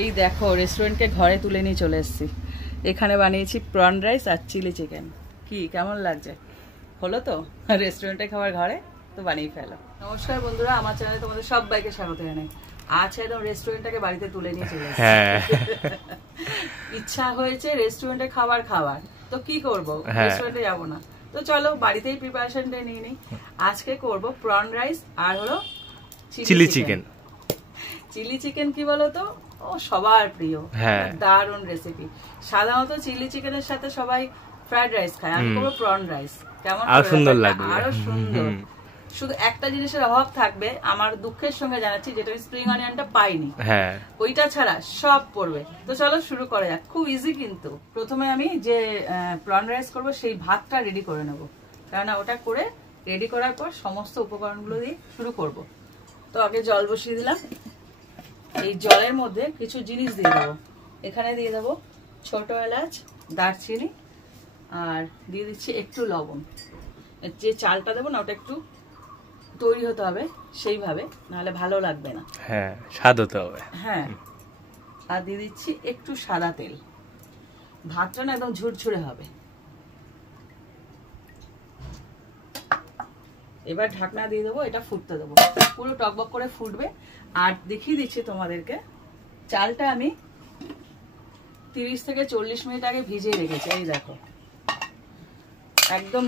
এই দেখো রেস্টুরেন্টকে ঘরে তুলে নিয়ে চলে এসেছি। এখানে বানিয়েছি প্রন রাইস আর চিলি চিকেন। কি কেমন লাগছে? হলো তো রেস্টুরেন্টে খাবার ঘরে তো বানিয়ে ফেলো। নমস্কার বন্ধুরা, আমার চ্যানেলে তোমাদের সবাইকে স্বাগত জানাই। আজ একদম রেস্টুরেন্টটাকে বাড়িতে তুলে নিয়ে চলে এসেছি। ইচ্ছা হয়েছে রেস্টুরেন্টে খাবার খাওয়ার, তো কি করব, রেস্টুরেন্টে যাবো না, তো চলো বাড়িতেই প্রিপারেশনটা নিয়ে নিই। আজকে করব প্রন রাইস আর হলো চিলি চিকেন। চিলি চিকেন কি বলতো, ও সবার প্রিয়, দারুণ রেসিপি। সাধারণত চিলি চিকেনের সাথে সবাই ফ্রাইড রাইস খায়, আমি করবো প্রন রাইস। কেমন আরো সুন্দর লাগবে, আরো সুন্দর। শুধু একটা জিনিসের অভাব থাকবে, আমার দুঃখের সঙ্গে জানাচ্ছি, যেটা স্প্রিং অনিয়নটা পাইনি, ওইটা ছাড়া সব পড়বে। তো চলো শুরু করা যাক, খুব ইজি কিন্তু। প্রথমে আমি যে প্রন রাইস করবো সেই ভাতটা রেডি করে নেবো, কেননা ওটা করে রেডি করার পর সমস্ত উপকরণগুলো দিয়ে শুরু করব। তো আগে জল বসিয়ে দিলাম, এই জলের মধ্যে কিছু জিনিস দিয়ে দেবো। এখানে দিয়ে দেবো ছোট এলাচ, দারচিনি, আর দিয়ে দিচ্ছি একটু লবণ। যে চালটা দেবো না, ওটা একটু তৈরি হতে হবে সেইভাবে, নাহলে ভালো লাগবে না, স্বাদ হতে হবে। আর দিয়ে দিচ্ছি একটু সাদা তেল। ভাতটা না একদম ঝুরঝুরে হবে। এবার ঢাকনা দিয়ে দেবো, এটা ফুটতে দেবো, পুরো টকবক করে ফুটবে। আর দেখিয়ে দিচ্ছি তোমাদেরকে, চালটা আমি 30 থেকে 40 মিনিট আগে ভিজিয়ে রেখেছি। এই দেখো একদম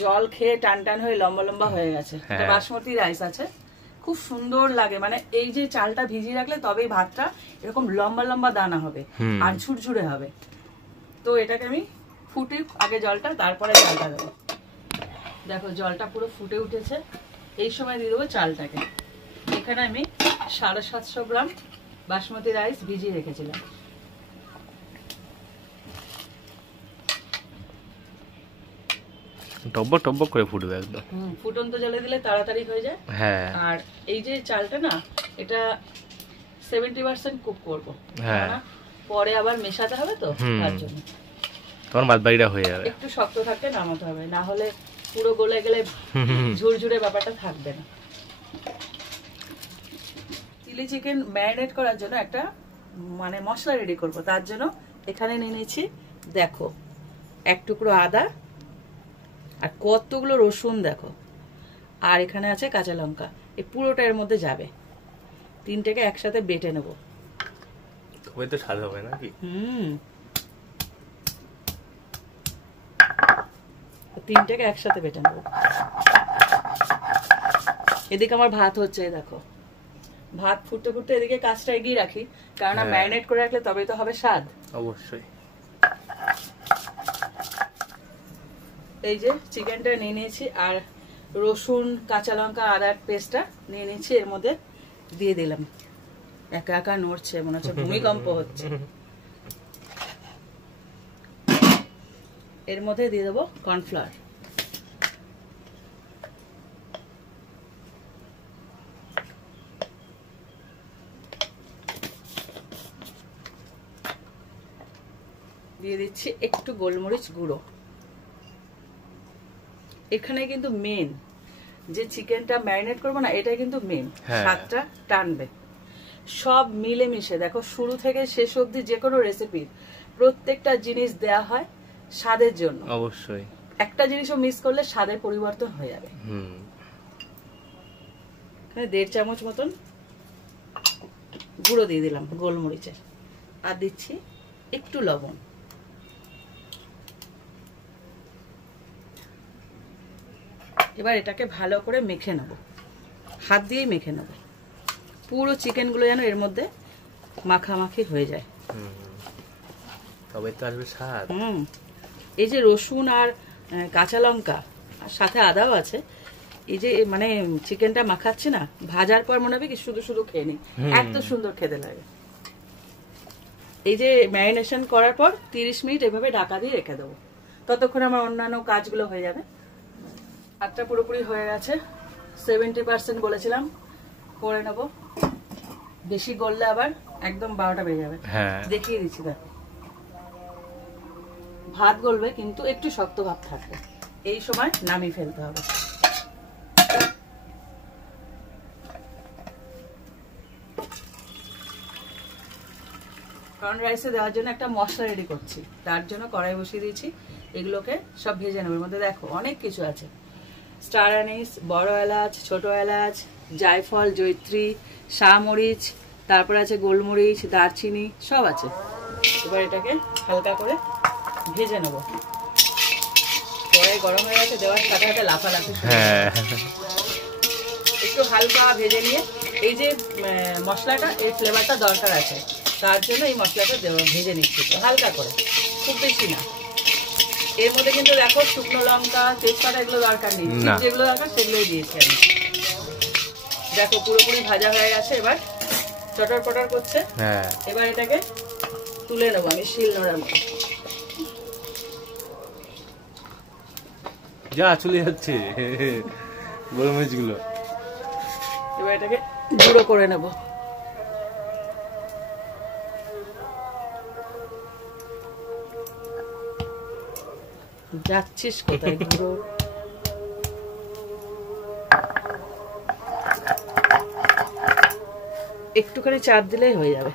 জল খেয়ে টান টান হয়ে লম্বা লম্বা হয়ে গেছে। বাসমতি রাইস আছে, খুব সুন্দর লাগে। মানে এই যে চালটা ভিজিয়ে রাখলে তবেই ভাতটা এরকম লম্বা লম্বা দানা হবে আর ঝুরঝুরে হবে। তো এটাকে আমি ফুটে আগে জলটা, তারপরে চালটা দেবো। দেখো জলটা পুরো ফুটে উঠেছে। এই সময় দিয়ে দেবো চালটাকে। এখানে আমি 750 গ্রাম বাসমতি রাইস ভিজিয়ে রেখেছিলাম। টকবক টকবক করে ফুটবে একদম। ফুটন্ত জলে দিলে তাড়াতাড়ি হয়ে যায়। আর এই যে চালটা না, এটা 70% কুক করবো, পরে আবার মেশাতে হবে, তো তার জন্য তখন বাদ বাকিটা হয়ে যাবে। একটু শক্ত থাকতে নামাতে হবে, না হলে পুরো গলে গেলে ঝুরঝুরে ব্যাপারটা থাকবে না। চিলি চিকেন ম্যারিনেট করার জন্য একটা মানে মশলা রেডি করব। তার জন্য এখানে নিয়ে নিয়েছি, দেখো, এক টুকরো আদা আর কতগুলো রসুন দেখো, আর এখানে আছে কাঁচা লঙ্কা। এই পুরোটা এর মধ্যে যাবে। তিনটাকে একসাথে বেটে নেব। তবে তো স্বাদ হবে নাকি? তিনটাকে একসাথে বেটে নেব। এদিকে আমার ভাত হচ্ছে, দেখো ভাত ফুটতে ফুটতে এদিকে কাজটা এগিয়ে রাখি, কারণ ম্যারিনেট করে রাখলে তবেই তো হবে স্বাদ। অবশ্যই। এই যে চিকেনটা নিয়ে নিয়েছি, আর রসুন কাঁচা লঙ্কা আদার পেস্টটা নিয়ে নিয়েছি, এর মধ্যে দিয়ে দিলাম। একা একা নড়ছে, মনে হচ্ছে ভূমিকম্প হচ্ছে। এর মধ্যে দিয়ে দেবো কর্নফ্লাওয়ার। দিয়ে দিচ্ছি একটু গোলমরিচ গুঁড়ো। এখানে কিন্তু মেন যে চিকেনটা ম্যারিনেট করবো না, এটাই কিন্তু মেন, স্বাদটা টানবে। সব মিলে মিশে দেখো, শুরু থেকে শেষ অবধি যে কোনো রেসিপির প্রত্যেকটা জিনিস দেয়া হয় স্বাদের জন্য। অবশ্যই একটা জিনিসও মিস করলে স্বাদের পরিবর্তন হয়ে যাবে। এখানে 1.5 চামচ মতন গুঁড়ো দিয়ে দিলাম গোলমরিচের, আর দিচ্ছি একটু লবণ। এবার এটাকে ভালো করে মেখে নেব, হাত দিয়েই মেখে নেব। পুরো চিকেন গুলো যেন এর মধ্যে মাখামাখি হয়ে যায়, তবে তো আসবে স্বাদ। এই যে রসুন আর কাঁচা লঙ্কা আর সাথে আদাও আছে, এই যে মানে চিকেনটা মাখাচ্ছি না, ভাজার পর মনে হবে কি শুধু শুধু খেয়ে নিই, এত সুন্দর খেতে লাগে। এই যে ম্যারিনেশন করার পর 30 মিনিট এভাবে ঢাকা দিয়ে রেখে দেবো, ততক্ষণ আমার অন্যান্য কাজগুলো হয়ে যাবে। ভাতটা পুরোপুরি হয়ে গেছে, 70% বলেছিলাম, করে নেব। বেশি গললে আবার একদম 12টা বেজে যাবে। দেখিয়ে দিচ্ছি, দেখো ভাত গলবে কিন্তু একটু শক্ত ভাব থাকবে, এই সময় নামিয়ে ফেলতে হবে। প্রন রাইসে দেওয়ার জন্য একটা মশলা রেডি করছি, তার জন্য কড়াই বসিয়ে দিয়েছি। এগুলোকে সব ভেজে নেব। এর মধ্যে দেখো অনেক কিছু আছে, স্টার অ্যানিস, বড় এলাচ, ছোট এলাচ, জায়ফল, জয়িত্রী, শাহমরিচ, তারপর আছে গোলমরিচ, দারচিনি, সব আছে। এবার এটাকে হালকা করে ভেজে নেব। কড়াই গরম হয়ে গেছে, দেওয়ার সাথে সাথে লাফালাফি। হ্যাঁ, একটু হালকা ভেজে নিয়ে এই যে মশলাটা, এই ফ্লেভারটা দরকার আছে, তার জন্য এই মশলাটা ভেজে নিচ্ছি হালকা করে, খুব বেশি না। এর মধ্যে কিন্তু দেখো শুকনো লঙ্কা, তেজপাতা এগুলো দরকার নেই, যেগুলো দরকার সেগুলোই দিয়েছি আমি। দেখো পুরোপুরি ভাজা হয়ে গেছে, এবার চটর পটর করছে। এবার এটাকে তুলে নেবো আমি শিল নোড়ার মতো। যা চলে যাচ্ছে গোলমরিচ গুলো। এবার এটাকে গুঁড়ো করে নেব। যাচ্ছিস কোথায় গুঁড়ো? একটুখানি চাপ দিলেই হয়ে যাবে।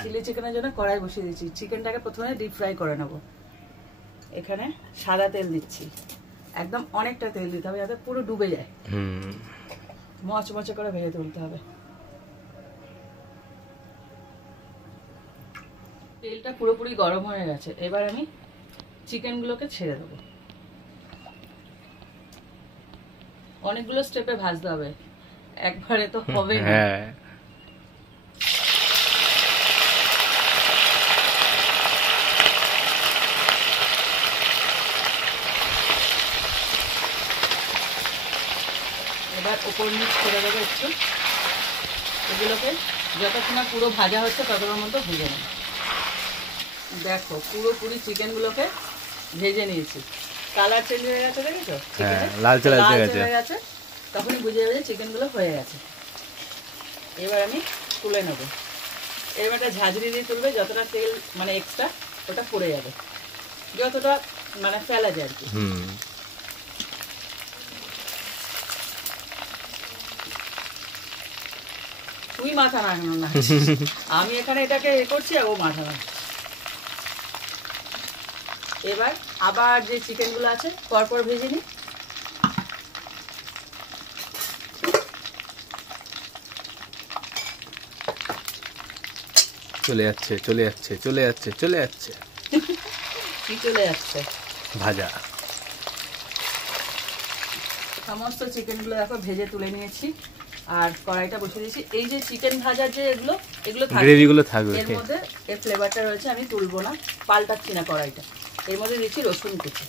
চিলি চিকেনের জন্য কড়াই বসিয়ে দিচ্ছি। চিকেনটাকে প্রথমে ডিপ ফ্রাই করে নেব। এখানে সাদা তেল দিচ্ছি, একদম অনেকটা তেল দিতে হবে যাতে পুরো ডুবে যায়। মচমচে করে ভেজে তুলতে হবে। তেলটা পুরোপুরি গরম হয়ে গেছে, এবার আমি চিকেনগুলোকে ছেড়ে দেবো। অনেকগুলো স্টেপে ভাজতে হবে, একবারে তো হবে না। এবার উপর নিচ করে দেবো একটু। এগুলোকে যতক্ষণ পুরো ভাজা হচ্ছে ততক্ষণ মতো ভেজে নেব। দেখো পুরোপুরি চিকেনগুলোকে ভেজে নিয়েছি, কালার চেঞ্জ হয়ে গেছে, দেখেছো? লালচে হয়ে গেছে, তখনই বুঝে যাবে যে চিকেনগুলো হয়ে গেছে। এবার আমি তুলে নেব। এবার একটা ঝাঁঝরি দিয়ে তুলবে, যতটা তেল মানে এক্সট্রা ওটা পড়ে যাবে, যতটা মানে ফেলা যায় আর কি। তুই মাথা নাড়ানো না, আমি এখানে এটাকে করছি আর ও মাথা নাড়ছে। এবার আবার যে চিকেন গুলো আছে পরপর ভেজে নি। চলে যাচ্ছে চলে যাচ্ছে চলে যাচ্ছে চলে যাচ্ছে কি চলে যাচ্ছে? ভাজা। সমস্ত চিকেন গুলো দেখো ভেজে তুলে নিয়েছি আর কড়াইটা বসিয়ে দিয়েছি। এই যে চিকেন ভাজার যে এগুলো গ্রেভিগুলো থাকবে, এর মধ্যে এর ফ্লেভারটা রয়েছে, আমি তুলবো না, পাল্টাচ্ছি না কড়াইটা। এর মধ্যে দিচ্ছি রসুন কুচি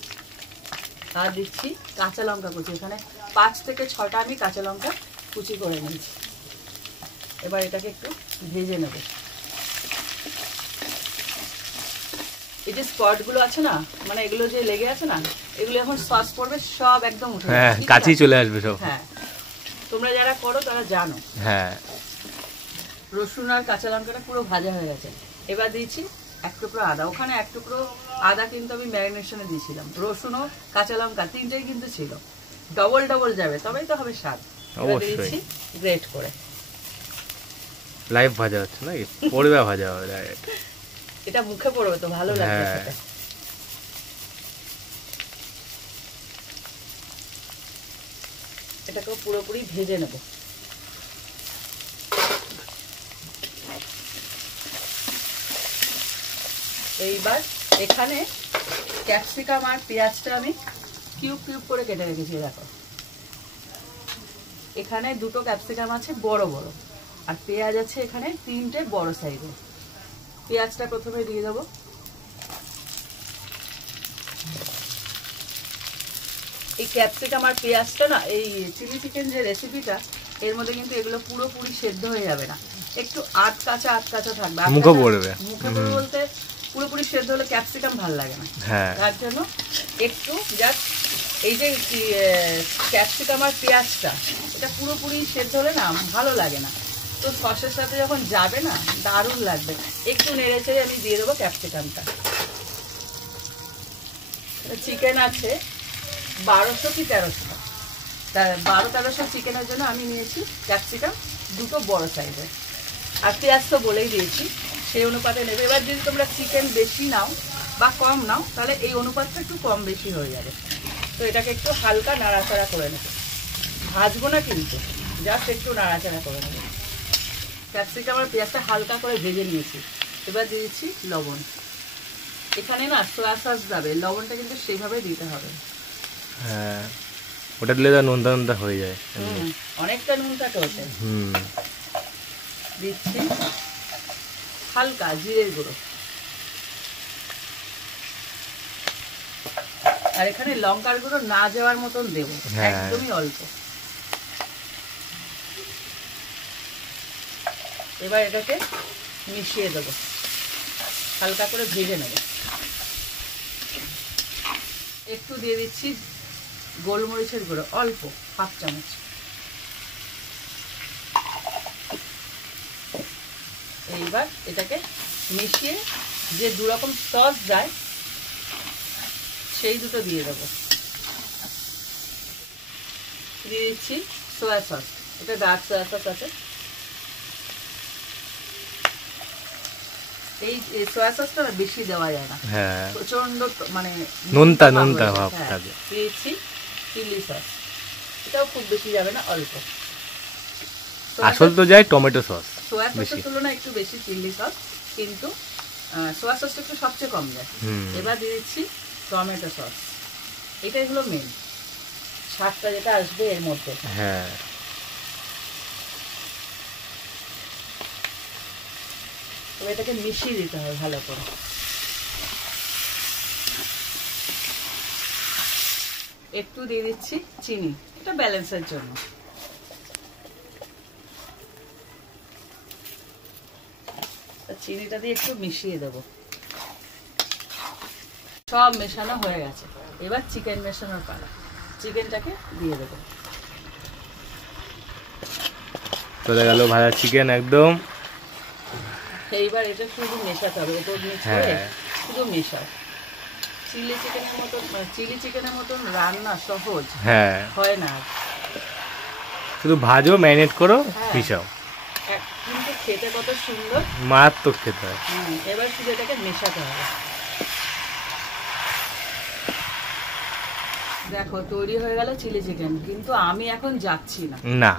আর দিচ্ছি কাঁচা লঙ্কা কুচি। এখানে 5 থেকে 6টা আমি কাঁচা লঙ্কা কুচি করে নিয়েছি। এবার এটাকে একটু ভেজে নেব। এই যে স্পট গুলো আছে না, মানে এগুলো যে লেগে আছে না, এগুলো এখন সস পড়বে, সব একদম উঠে যাবে, কাঁচি চলে আসবে সব। হ্যাঁ, তোমরা যারা করো তারা জানো। হ্যাঁ, রসুন আর কাঁচা লঙ্কাটা পুরো ভাজা হয়ে গেছে। এবার দিয়েছি 1 টুকরো আদা। ওখানে 1 টুকরো আদা কিন্তু আমি ম্যারিনেশনে দিয়েছিলাম। রসুন ও কাঁচা লঙ্কা 3টেই কিন্তু ছিল। ডবল ডবল যাবে, তবেই তো হবে স্বাদ। এবার দিয়েছি গ্রেট করে। লাইভ ভাজা হচ্ছে নাকি? পড়বে ভাজা হবে ডাইরেক্ট। এটা মুখে পড়বে তো ভালো লাগবে খেতে। এটাকে পুরোপুরি ভেজে নেব। এইবার এখানে ক্যাপসিকাম আর পেঁয়াজটা আমি কিউব কিউব করে কেটে রেখেছি। দেখো এখানে 2টো ক্যাপসিকাম আছে বড় বড়, আর পেঁয়াজ আছে এখানে 3টে বড় সাইজের। পেঁয়াজটা প্রথমে দিয়ে দেবো। এই ক্যাপসিকাম আর পেঁয়াজটা না, এই চিলি চিকেন যে রেসিপিটা, এর মধ্যে কিন্তু এগুলো পুরোপুরি সেদ্ধ হয়ে যাবে না, একটু আধ কাঁচা থাকবে। মুখে পড়বে। মুখে পড়বে বলতে পুরোপুরি সেদ্ধ হলে ক্যাপসিকাম ভালো লাগে না। তার জন্য একটু জাস্ট এই যে ক্যাপসিকাম আর পেঁয়াজটা, এটা পুরোপুরি সেদ্ধ হলে না ভালো লাগে না। তো সসের সাথে যখন যাবে না, দারুণ লাগবে। একটু নেড়ে চেড়ে আমি দিয়ে দেবো ক্যাপসিকামটা। চিকেন আছে 1200 কি 1300, 1200-1300 চিকেনের জন্য আমি নিয়েছি ক্যাপসিকাম 2টো বড় সাইজের। আর পেঁয়াজ তো বলেই দিয়েছি, সেই অনুপাতে নেবে। এবার যদি তোমরা চিকেন বেশি নাও বা কম নাও তাহলে এই অনুপাতটা একটু কম বেশি হয়ে যাবে। তো এটাকে একটু হালকা নাড়াচাড়া করে নেবে, ভাজবো না কিন্তু, জাস্ট একটু নাড়াচাড়া করে নেবে। ক্যাপসিকাম আর পেঁয়াজটা হালকা করে ভেজে নিয়েছি। এবার দিয়ে দিচ্ছি লবণ। এখানে না সয়া সস যাবে, লবণটা কিন্তু সেইভাবে দিতে হবে। হ্যাঁ, ওটা দিলে তো নুনটা নুনটা হয়ে যায়, অনেকটা নুন থাকে ওতে। দিচ্ছি হালকা জিরের গুঁড়ো, আর এখানে লঙ্কার গুঁড়ো না যাওয়ার মতন দেবো, একদমই অল্প। এবার এটাকে মিশিয়ে দেবো, হালকা করে ভেজে নেব। একটু দিয়ে দিচ্ছি গোলমরিচের গুঁড়ো, অল্প, 1/2 চামচ। এইবার এটাকে মিশিয়ে যে 2 রকম সস যায় সেই দুটো দিয়ে দেবো। দিয়ে দিচ্ছি সয়া সস, এটা ডার্ক সয়া সস আছে। এই সয়া সসটা বেশি দেওয়া যায় না, প্রচন্ড মানে নুনতা নুনতা ভাব থাকে। দিয়েছি চিলি সস, এটাও খুব বেশি যাবে না, অল্প। আসল তো যায় টমেটো সস, সয়া সসের তুলনায় একটু বেশি চিলি সস, কিন্তু সয়া সসটা একটু সবচেয়ে কম যায়। এবার দিয়ে দিচ্ছি টমেটো সস, এটাই হলো মেন স্বাদটা যেটা আসবে এর মধ্যে। হ্যাঁ, এটাকে মিশিয়ে দিতে হবে ভালো করে। একটু দিয়ে দিচ্ছি চিনি, এটা ব্যালেন্সের জন্য। চিনিটা দিয়ে একটু মিশিয়ে দেবো। সব মেশানো হয়ে গেছে, এবার চিকেন মেশানোর পালা। চিকেনটাকে দিয়ে দেবো। চলে গেল ভাজা চিকেন একদম। এইবার এটা শুধু মেশাতে হবে, এটা মিক্স করে শুধু মেশাও। চিলি চিকেনের মতন রান্না সহজ হয় না, শুধু ভাজো, ম্যারিনেট করো, মিশাও, কিন্তু খেতে কত সুন্দর, মারাত্মক খেতে হয়। এবার শুধু এটাকে মেশাতে হবে। দেখো তৈরি হয়ে গেল চিলি চিকেন, কিন্তু আমি এখন যাচ্ছি না, না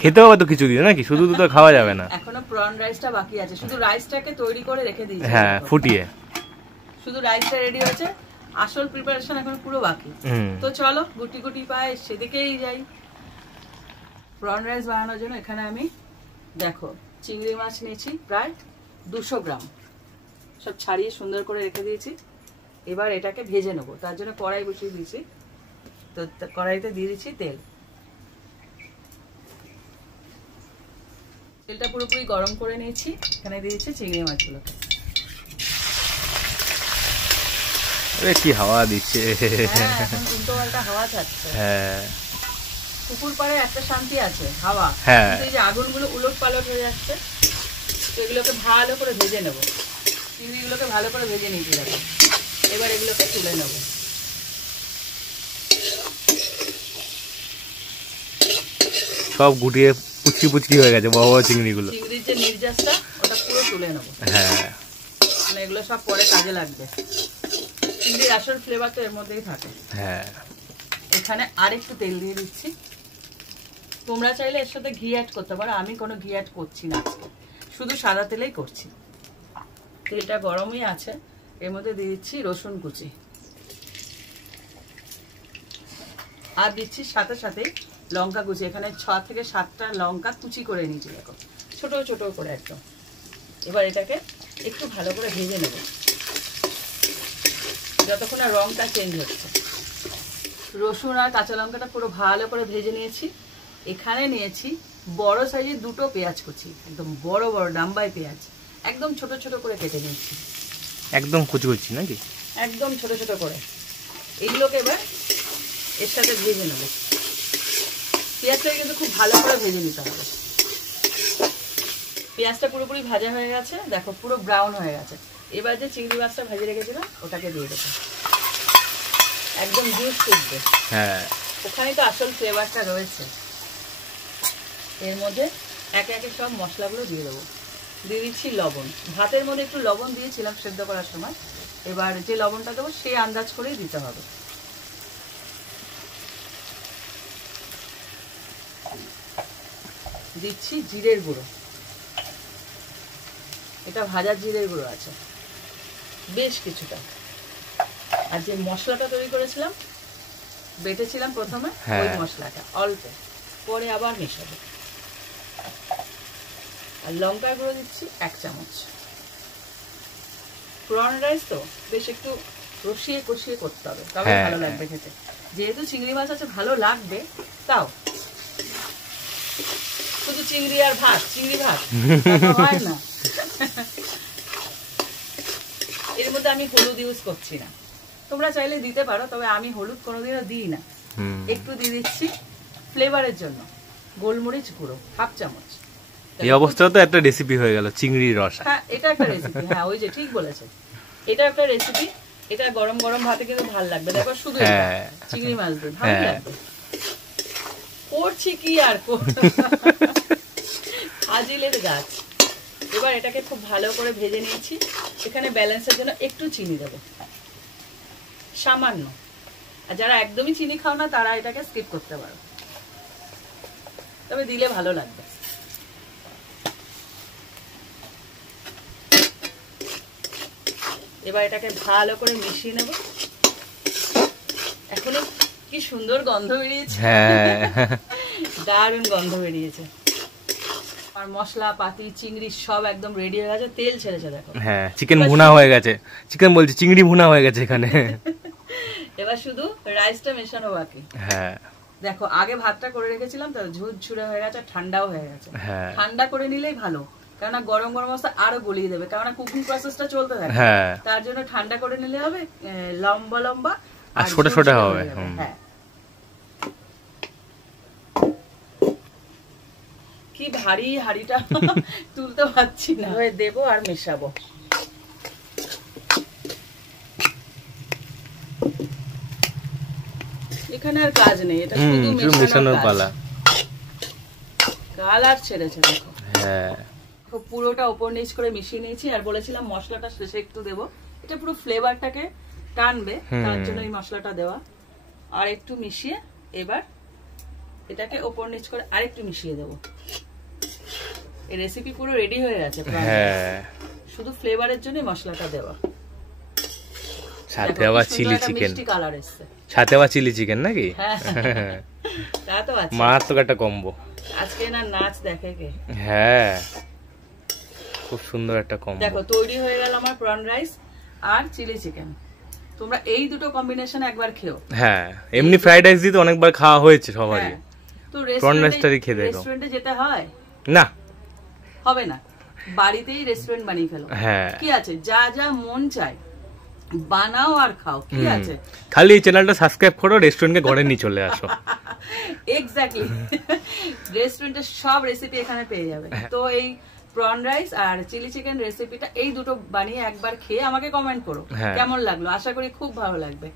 খেতে হবে তো কিছু দিয়ে নাকি, শুধু তো খাওয়া যাবে না। এখনো প্রন রাইসটা বাকি আছে, শুধু রাইসটাকে তৈরি করে রেখে দিয়েছি। হ্যাঁ, ফুটিয়ে শুধু রাইসটা রেডি হয়েছে, আসল প্রিপারেশন এখন পুরো বাকি। তো চলো গুটি গুটি পায়ে সেদিকেই যাই। প্রন রাইস বানানোর জন্য এখানে আমি দেখো চিংড়ি মাছ নিয়েছি প্রায় 200 গ্রাম, সব ছাড়িয়ে সুন্দর করে রেখে দিয়েছি। এবার এটাকে ভেজে নেবো, তার জন্য কড়াই বসিয়ে দিয়েছি। তো কড়াইতে দিয়ে দিচ্ছি তেল। তেলটা পুরোপুরি গরম করে নিয়েছি, এখানে দিয়ে দিচ্ছি চিংড়ি মাছগুলোকে। কি হাওয়া দিচ্ছে, উল্টো পাল্টা হাওয়া ছাড়ছে। হ্যাঁ, পুকুর পাড়ে একটা শান্তি আছে হাওয়া, এই যে আগুনগুলো উলট পালট হয়ে যাচ্ছে। তো এগুলোকে ভালো করে ভেজে নেবো, চিংড়িগুলোকে ভালো করে ভেজে নিয়েছি দেখো। এবার এগুলোকে তুলে নেবো। সব গুটিয়ে পুচকি পুচকি হয়ে গেছে বড় বড় চিংড়িগুলো। চিংড়ির যে নির্যাসটা ওটা পুরো তুলে নেবো। হ্যাঁ, মানে এগুলো সব পরে কাজে লাগবে, চিংড়ির আসল ফ্লেভার তো এর মধ্যেই থাকে। হ্যাঁ, এখানে আরেকটু তেল দিয়ে দিচ্ছি। তোমরা চাইলে এর সাথে ঘি অ্যাড করতে পারো, আমি কোনো ঘি অ্যাড করছি না আজকে, শুধু সাদা তেলেই করছি। তেলটা গরমই আছে, এর মধ্যে দিয়ে দিচ্ছি রসুন কুচি, আর দিচ্ছি সাথে সাথে লঙ্কা কুচি। এখানে 6 থেকে 7টা লঙ্কা কুচি করে নিয়েছি দেখো, ছোট ছোট করে একদম। এবার এটাকে একটু ভালো করে ভেজে নেব যতক্ষণ না রংটা চেঞ্জ হচ্ছে। রসুন আর কাঁচা লঙ্কাটা পুরো ভালো করে ভেজে নিয়েছি। এখানে নিয়েছি বড় সাইজের 2টো পেঁয়াজ কুচি, একদম বড় বড় ডাম্বাই পেঁয়াজ, একদম ছোট ছোট করে কেটে নিয়েছি। একদম কুচি কুচি নাকি? একদম ছোট ছোট করে। এইগুলোকে এবার এর সাথে ভেজে নেব। পেঁয়াজটাকে কিন্তু খুব ভালো করে ভেজে নিতে হবে। পেঁয়াজটা পুরোপুরি ভাজা হয়ে গেছে দেখো, পুরো ব্রাউন হয়ে গেছে। এবার যে চিংড়ি মাছটা ভেজে রেখেছিলাম ওটাকে দিয়ে দেবো, একদম জুস তুলবে। হ্যাঁ, ওখানে তো আসল ফ্লেভারটা রয়েছে। এর মধ্যে একে একে সব মশলাগুলো দিয়ে দেবো। দিয়ে দিচ্ছি লবণ। ভাতের মধ্যে একটু লবণ দিয়েছিলাম সেদ্ধ করার সময়, এবার যে লবণটা দেবো সেই আন্দাজ করেই দিতে হবে। দিচ্ছি জিরের গুঁড়ো, এটা ভাজার জিরের গুঁড়ো আছে বেশ কিছুটা। আর যে মশলাটা তৈরি করেছিলাম, বেটেছিলাম প্রথমে, ওই মশলাটা অল্প, পরে আবার মেশাবো। আর লঙ্কার গুঁড়ো দিচ্ছি 1 চামচ। প্রন রাইস তো বেশ একটু রসিয়ে কষিয়ে করতে হবে, তবে ভালো লাগবে খেতে। যেহেতু চিংড়ি মাছ আছে ভালো লাগবে, তাও শুধু চিংড়ি আর ভাত, চিংড়ি ভাত হয় না। এর মধ্যে আমি হলুদ ইউজ করছি না, তোমরা চাইলে দিতে পারো, তবে আমি হলুদ কোনোদিনও দিই না। একটু দিয়ে দিচ্ছি ফ্লেভারের জন্য গোলমরিচ গুঁড়ো 1/2 চামচ। এই অবস্থায় তো একটা রেসিপি হয়ে গেল চিংড়ির রসা। হ্যাঁ, এটা একটা রেসিপি। হ্যাঁ, ওই যে ঠিক বলেছে, এটা একটা রেসিপি। এটা গরম গরম ভাতে কিন্তু ভালো লাগবে। দেখো শুধু চিংড়ি মাছ দিয়ে ভালো লাগবে। করছি কি আর ফাজিলের গাছ। এবার এটাকে খুব ভালো করে ভেজে নিয়েছি। এখানে ব্যালেন্সের জন্য একটু চিনি দেবো, সামান্য। আর যারা একদমই চিনি খাও না তারা এটাকে স্কিপ করতে পারো, তবে দিলে ভালো লাগবে। এবার এটাকে ভালো করে মিশিয়ে নেব। এখনো কি সুন্দর গন্ধ বেরিয়েছে, দারুণ গন্ধ বেরিয়েছে। আর মশলা পাতি চিংড়ি সব একদম রেডি হয়ে গেছে, তেল ছেড়েছে দেখো। হ্যাঁ, চিকেন ভুনা হয়ে গেছে, চিকেন বলছি চিংড়ি ভুনা হয়ে গেছে এখানে। এবার শুধু রাইসটা মেশানো বাকি। হ্যাঁ, দেখো আগে ভাতটা করে রেখেছিলাম, তো ঝুরঝুরে হয়ে গেছে, ঠান্ডাও হয়ে গেছে। ঠান্ডা করে নিলেই ভালো, কেননা গরম গরম অবস্থা আরো গলিয়ে দেবে, কেননা কুকিং প্রসেসটা চলতে থাকে। তার জন্য ঠান্ডা করে নিলে হবে লম্বা লম্বা আর ছোট ছোট হবে। হ্যাঁ, কি ভারী হাড়িটা তুলতে পারছি না। দেবো আর মেশাবো। এখানে আর কাজ নেই, এটা শুধু মেশানোর পালা। কালার ছেড়েছে দেখো। হ্যাঁ, পুরোটা ওপর নিচ করে মিশিয়ে নিয়েছি। আর বলেছিলাম মশলাটা শেষে একটু দেবো, এটা পুরো ফ্লেভারটাকে টানবে, তার জন্য এই মশলাটা দেওয়া। আর একটু মিশিয়ে এবার এটাকে ওপর নিচ করে আরেকটু মিশিয়ে দেবো। এই রেসিপি পুরো রেডি হয়ে গেছে, শুধু ফ্লেভারের জন্য মশলাটা দেওয়া। সাথে আবার চিলি চিকেন, কালার এসছে, সাথে আবার চিলি চিকেন নাকি? তা তো আছে, মারাত্মক একটা কম্বো। আজকে না নাচ দেখে কে? হ্যাঁ, খুব সুন্দর একটা কম্বো। দেখো তৈরি হয়ে গেল আমার প্রন রাইস আর চিলি চিকেন। তোমরা এই দুটো কম্বিনেশন একবার খেও। হ্যাঁ, এমনি ফ্রাইড রাইস দিয়ে তো অনেকবার খাওয়া হয়েছে সবারই। তো রেস্টুরেন্টে যেতে হয় না, হবে না, বাড়িতেই রেস্টুরেন্ট বানিয়ে ফেলো। কি আছে, যা যা মন চায় বানাও আর খাও, কি আছে। খালি এই চ্যানেলটা সাবস্ক্রাইব করো, রেস্টুরেন্টকে ঘরে নিয়ে চলে আসো। এক্স্যাক্টলি, রেস্টুরেন্টের সব রেসিপি এখানে পেয়ে যাবে। তো এই প্রন রাইস আর চিলি চিকেন রেসিপিটা এই দুটো বানিয়ে একবার খেয়ে আমাকে কমেন্ট করো কেমন লাগলো। আশা করি খুব ভালো লাগবে,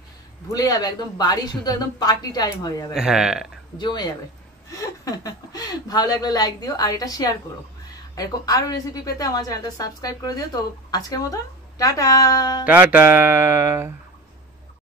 ভুলে যাবে একদম, বাড়ি শুধু একদম পার্টি টাইম হয়ে যাবে, জমে যাবে। ভালো লাগলে লাইক দিও আর এটা শেয়ার করো। এরকম আরো রেসিপি পেতে আমার চ্যানেলটা সাবস্ক্রাইব করে দিও। তো আজকের মতো টাটা টাটা।